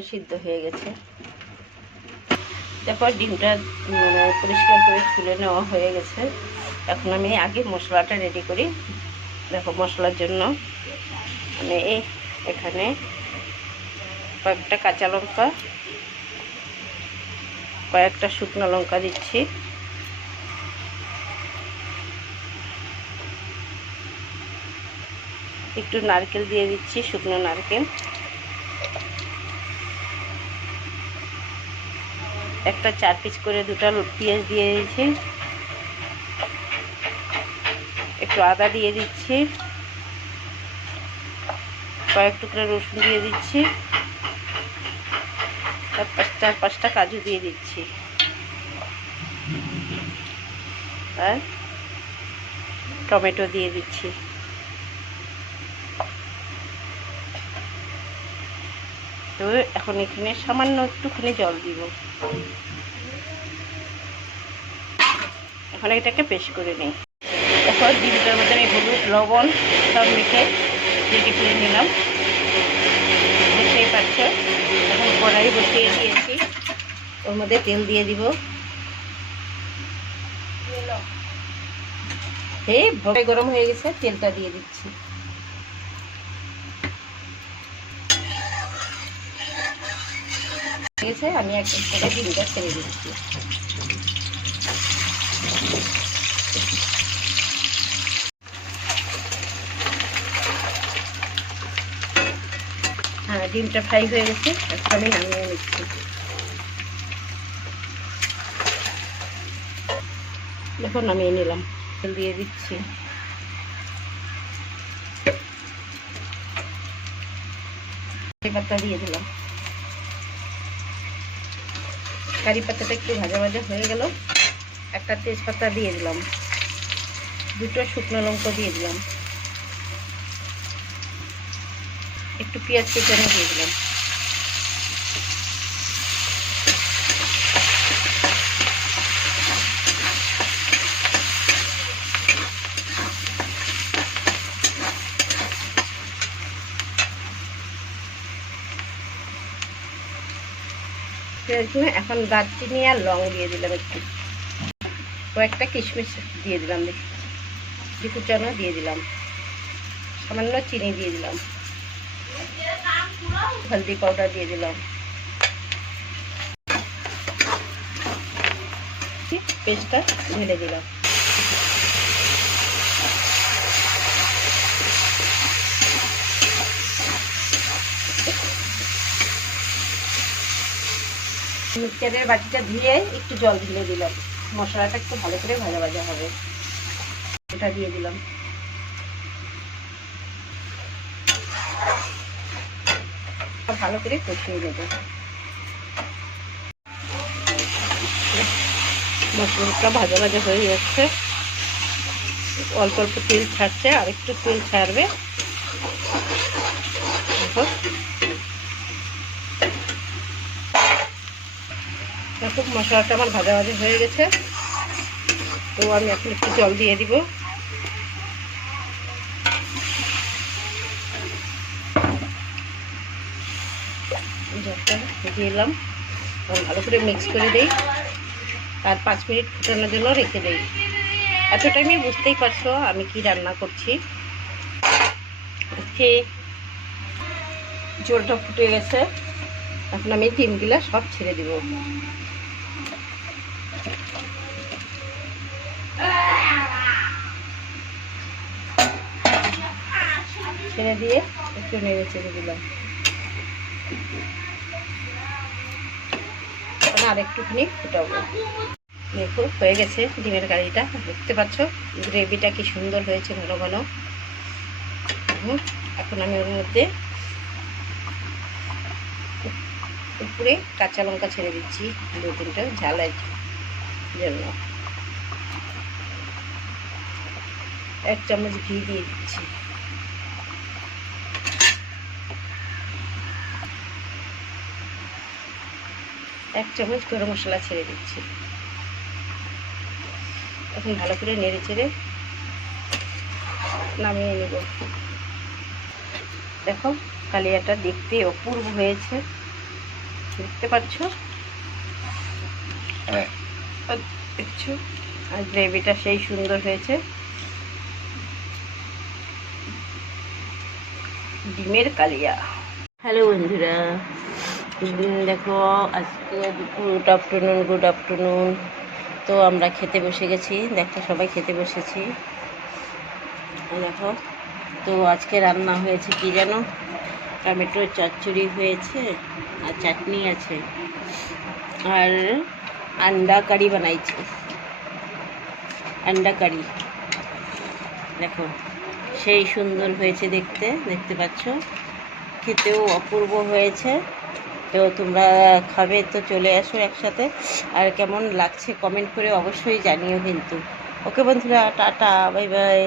ডিমটা সিদ্ধ হয়ে গেছে। তারপর ডিমটা পরিষ্কার করে তুলে নেওয়া হয়ে গেছে। এখন আমি আগে মশলাটা রেডি করি। দেখো, মশলার জন্য আমি এখানে কয়েকটা কাঁচা লঙ্কা, কয়েকটা শুকনো লঙ্কা দিচ্ছি, একটু নারকেল দিয়ে দিচ্ছি, শুকনো নারকেল, একটা 4 পিস করে দুটো পেঁয়াজ দিয়ে দিয়েছি, একটু আদা দিয়ে দিচ্ছি, কয়েক টুকরা রসুন দিয়ে দিচ্ছি, চার পাঁচটা কাজু দিয়ে দিচ্ছি, আর টমেটো দিয়ে দিচ্ছি। তো এখন এখানে সামান্য একটুখানি জল দিব। এখন এটাকে পেস্ট করে নিই। এখন ডিমটার মধ্যে আমি হলুদ, লবণ সব মেখে রেডি করে নিলাম। বুঝতেই পারছো, এখন কড়াই বসিয়ে দিয়েছি, ওর মধ্যে তেল দিয়ে দিব। কড়াই গরম হয়ে গেছে, তেলটা দিয়ে দিচ্ছি। আমি এক করে ডিমটা ছেড়ে দিচ্ছি। হ্যাঁ, ডিমটা ফ্রাই হয়ে গেছে, এখন আমি নামিয়ে নিচ্ছি। দেখো, নামিয়ে নিলাম। তেল দিয়ে দিচ্ছি, কারি পাতা দিয়ে দিলাম। কারি পাতাটা একটু ভাজা ভাজা হয়ে গেল, একটা তেজপাতা দিয়ে দিলাম, দুটো শুকনো লঙ্কা দিয়ে দিলাম, একটু পেঁয়াজ কেটে দিয়ে দিলাম। এখন দারচিনি আর লং দিয়ে দিলাম, একটু কয়েকটা কিশমিশ দিয়ে দিলাম, দেখি কুচানো দিয়ে দিলাম, সামান্য চিনি দিয়ে দিলাম, হলদি পাউডার দিয়ে দিলাম, পেস্টটা ঢেলে দিলাম। মিক্সচারের বাটিটা ধুয়ে একটু জল ঢেলে দিলাম, মশলাটা একটু ভালো করে ভাজা ভাজা হবে। এটা দিয়ে দিলাম, ভালো করে কষিয়ে নেব। মশলাটা ভাজা ভাজা হয়ে যাচ্ছে, অল্প অল্প তেল ছাড়ছে, আর একটু তেল ছাড়বে। দেখো, মশলাটা আমার ভাজা ভাজা হয়ে গেছে। তো আমি এখন একটু জল দিয়ে দিব। জলটা দিয়ে দিলাম, ভালো করে মিক্স করে দিই, আর 5 মিনিট ফুটানোর জন্য রেখে দিই। এত টাইমে বুঝতেই পারছো আমি কি রান্না করছি। জলটা ফুটে গেছে, এখন আমি ডিমগুলো সব ছেড়ে দিব। ছেড়ে দিয়ে একটু নেড়ে চেড়ে দিলাম। আর একটুখানি ফুটাবো। দেখো, হয়ে গেছে ডিমের কারিটা, দেখতে পাচ্ছ গ্রেভিটা কি সুন্দর হয়েছে, ঘন ঘন। এখন আমি ওর মধ্যে উপরে কাঁচা লঙ্কা ছেড়ে দিচ্ছি, 2-3টা ঝালের জন্য। 1 চামচ ঘি দিয়ে দিচ্ছি। এক চামচ গরম মশলা ছেড়ে দিচ্ছি। এখন ভালো করে নেড়ে চেড়ে নামিয়ে নেব। দেখো, কালিয়াটা দেখতে অপূর্ব হয়েছে। দেখতে পাচ্ছ, দেখছো, আর গ্রেভিটা সেই সুন্দর হয়েছে। ডিমের কালিয়া। হ্যালো বন্ধুরা, দেখো আজকে গুড আফটারনুন। তো আমরা খেতে বসে গেছি, দেখো সবাই খেতে বসেছি। দেখো, তো আজকে রান্না হয়েছে কি যেন, টমেটোর চচ্চড়ি হয়েছে, আর চাটনি আছে, আর আন্ডা কারি বানাইছে, আন্ডা কারি। দেখো সেই সুন্দর হয়েছে দেখতে, দেখতে পাচ্ছ, খেতেও অপূর্ব হয়েছে। তো তোমরা খাবে তো চলে আসো একসাথে, আর কেমন লাগছে কমেন্ট করে অবশ্যই জানিও কিন্তু। ওকে বন্ধুরা, টাটা, বাই বাই।